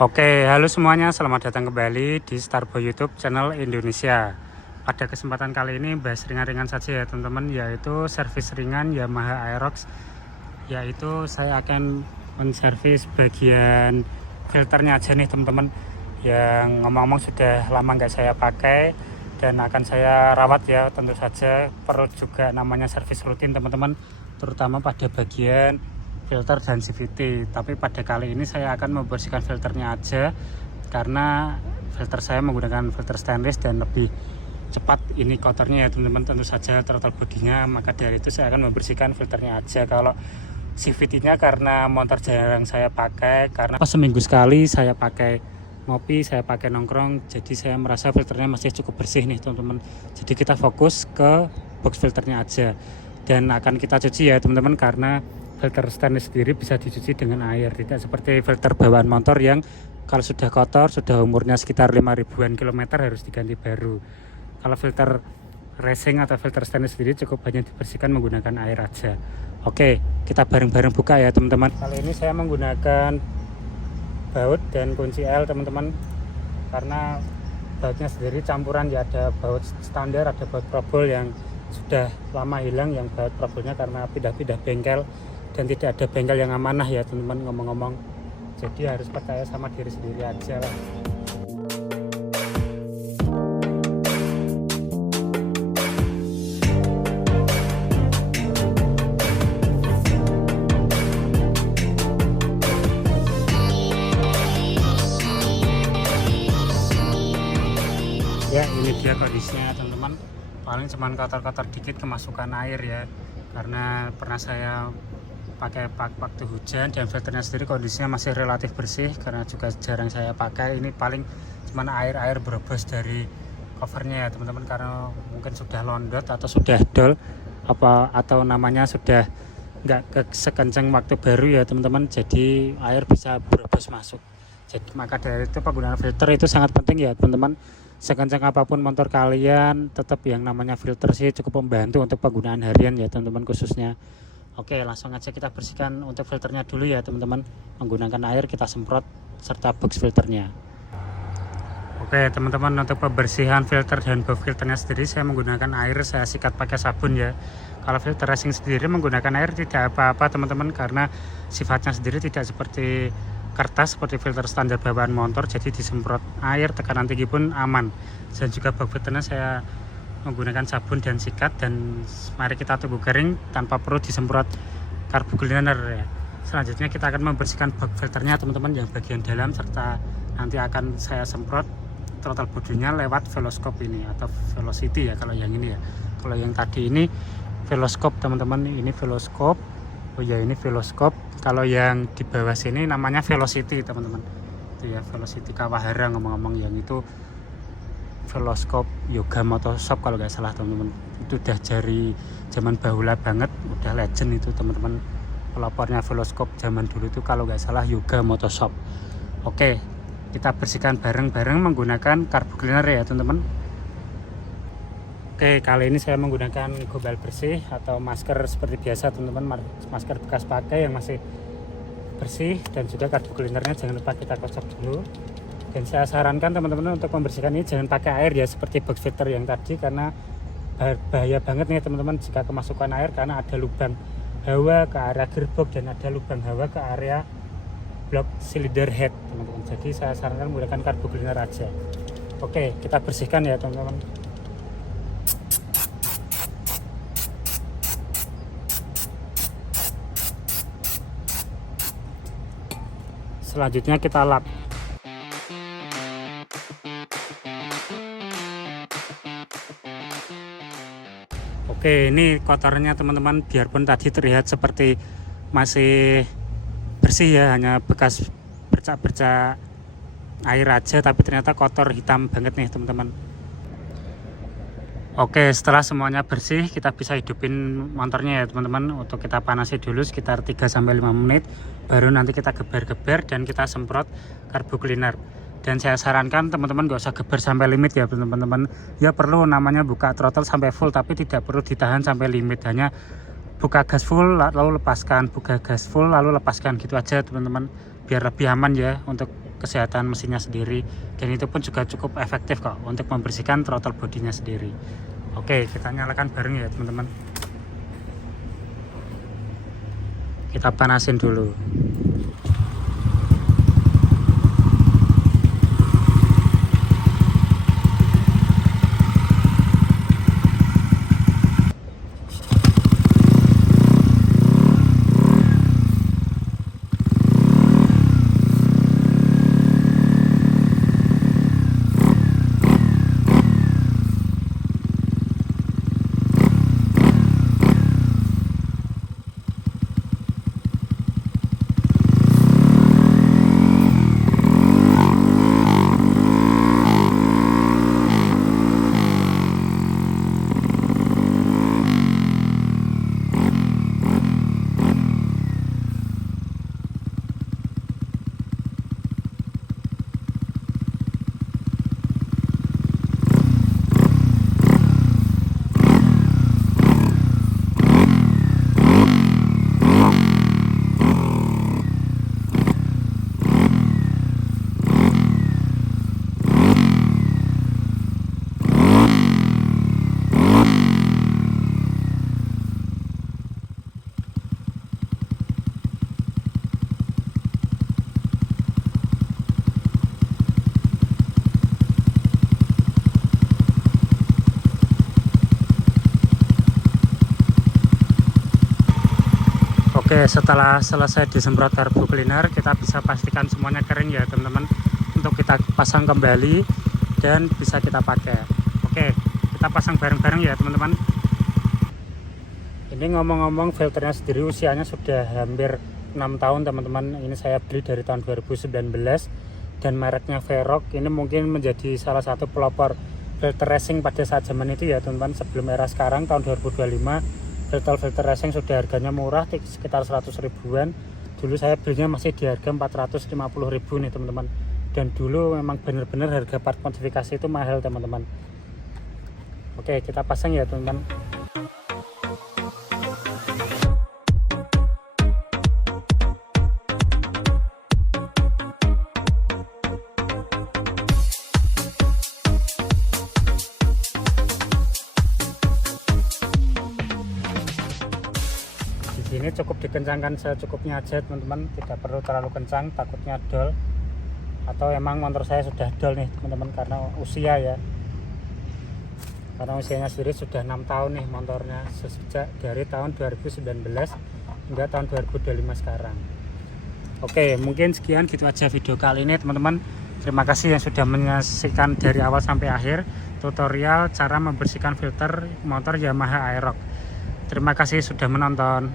Oke, halo semuanya, selamat datang kembali di Starboy YouTube channel Indonesia. Pada kesempatan kali ini bahas ringan-ringan saja ya teman-teman, yaitu servis ringan Yamaha Aerox. Yaitu saya akan menservis bagian filternya aja nih teman-teman, yang ngomong-ngomong sudah lama nggak saya pakai dan akan saya rawat ya. Tentu saja perlu juga namanya servis rutin teman-teman, terutama pada bagian filter dan CVT. Tapi pada kali ini saya akan membersihkan filternya aja, karena filter saya menggunakan filter stainless dan lebih cepat ini kotornya ya teman-teman, tentu saja throttle bodinya. Maka dari itu saya akan membersihkan filternya aja. Kalau CVT nya karena motor jarang saya pakai, karena seminggu sekali saya pakai ngopi, saya pakai nongkrong, jadi saya merasa filternya masih cukup bersih nih teman-teman. Jadi kita fokus ke box filternya aja dan akan kita cuci ya teman-teman, karena filter stainless sendiri bisa dicuci dengan air, tidak seperti filter bawaan motor yang kalau sudah kotor, sudah umurnya sekitar 5.000-an kilometer harus diganti baru. Kalau filter racing atau filter stainless sendiri cukup hanya dibersihkan menggunakan air aja. Oke, kita bareng-bareng buka ya teman-teman. Kali ini saya menggunakan baut dan kunci L teman-teman, karena bautnya sendiri campuran ya, ada baut standar, ada baut probol yang sudah lama hilang, yang baut probolnya karena pindah-pindah bengkel dan tidak ada bengkel yang amanah ya teman-teman ngomong-ngomong. Jadi harus percaya sama diri sendiri aja lah. Ya ini dia kondisinya teman-teman, paling cuman kotor-kotor dikit kemasukan air ya, karena pernah saya pakai waktu hujan dan filternya sendiri kondisinya masih relatif bersih, karena juga jarang saya pakai. Ini paling cuman air berobos dari covernya ya teman-teman, karena mungkin sudah londot atau sudah dol atau namanya sudah nggak sekencang waktu baru ya teman-teman, jadi air bisa berobos masuk. Jadi maka dari itu penggunaan filter itu sangat penting ya teman-teman. Sekencang apapun motor kalian, tetap yang namanya filter sih cukup membantu untuk penggunaan harian ya teman-teman khususnya. Oke, langsung aja kita bersihkan untuk filternya dulu ya teman-teman. Menggunakan air kita semprot serta box filternya. Oke teman-teman, untuk pembersihan filter dan box filternya sendiri saya menggunakan air, saya sikat pakai sabun ya. Kalau filter racing sendiri menggunakan air tidak apa-apa teman-teman, karena sifatnya sendiri tidak seperti kertas, seperti filter standar bawaan motor, jadi disemprot air tekanan tinggi pun aman. Dan juga box filternya saya menggunakan sabun dan sikat, dan mari kita tunggu kering tanpa perlu disemprot karbu cleaner ya. Selanjutnya kita akan membersihkan box filternya teman-teman, yang bagian dalam, serta nanti akan saya semprot throttle bodinya lewat veloscope ini atau velocity ya kalau yang ini ya. Kalau yang tadi ini veloscope teman-teman, ini veloscope. Oh ya, ini veloscope. Kalau yang di bawah sini namanya velocity teman-teman, itu ya velocity Kawahara ngomong-ngomong, yang itu veloscope Yoga Motorshop kalau nggak salah teman-teman. Itu udah dari zaman bahula banget, udah legend itu teman-teman. Pelopornya veloscope zaman dulu itu kalau nggak salah Yoga Motorshop. Oke, kita bersihkan bareng-bareng menggunakan karbu cleaner ya teman-teman. Oke, kali ini saya menggunakan gombal bersih atau masker seperti biasa teman-teman, masker bekas pakai yang masih bersih, dan juga karbu cleanernya jangan lupa kita kocok dulu. Dan saya sarankan teman-teman untuk membersihkan ini jangan pakai air ya, seperti box filter yang tadi, karena bahaya banget nih teman-teman jika kemasukan air, karena ada lubang hawa ke area gearbox dan ada lubang hawa ke area blok cylinder head teman-teman. Jadi saya sarankan menggunakan karbu cleaner aja. Oke, kita bersihkan ya teman-teman. Selanjutnya kita lap. Oke, ini kotornya teman-teman, biarpun tadi terlihat seperti masih bersih ya, hanya bekas bercak-bercak air aja, tapi ternyata kotor hitam banget nih teman-teman. Oke, setelah semuanya bersih kita bisa hidupin motornya ya teman-teman. Untuk kita panasi dulu sekitar 3-5 menit, baru nanti kita geber-geber dan kita semprot karbu cleaner. Dan saya sarankan teman-teman gak usah geber sampai limit ya teman-teman. Ya perlu namanya buka throttle sampai full, tapi tidak perlu ditahan sampai limit. Hanya buka gas full lalu lepaskan, buka gas full lalu lepaskan, gitu aja teman-teman, biar lebih aman ya untuk kesehatan mesinnya sendiri, dan itu pun juga cukup efektif kok untuk membersihkan throttle bodinya sendiri. Oke, kita nyalakan bareng ya teman-teman. Kita panasin dulu. Oke, setelah selesai disemprot turbo cleaner, kita bisa pastikan semuanya kering ya teman-teman, untuk kita pasang kembali dan bisa kita pakai. Oke, kita pasang bareng-bareng ya teman-teman. Ini ngomong-ngomong, filternya sendiri usianya sudah hampir 6 tahun teman-teman. Ini saya beli dari tahun 2019 dan mereknya Veroc. Ini mungkin menjadi salah satu pelopor filter racing pada saat zaman itu ya teman-teman. Sebelum era sekarang tahun 2025, filter racing sudah harganya murah, sekitar 100 ribuan. Dulu saya belinya masih di harga 450 ribu nih teman-teman. Dan dulu memang benar-benar harga part modifikasi itu mahal teman-teman. Oke, kita pasang ya teman-teman. Ini cukup dikencangkan secukupnya aja teman-teman, tidak perlu terlalu kencang, takutnya dol, atau emang motor saya sudah dol nih teman-teman karena usia ya, karena usianya sendiri sudah 6 tahun nih motornya, sejak dari tahun 2019 hingga tahun 2025 sekarang. Oke, mungkin sekian gitu aja video kali ini teman-teman. Terima kasih yang sudah menyaksikan dari awal sampai akhir tutorial cara membersihkan filter motor Yamaha Aerox. Terima kasih sudah menonton.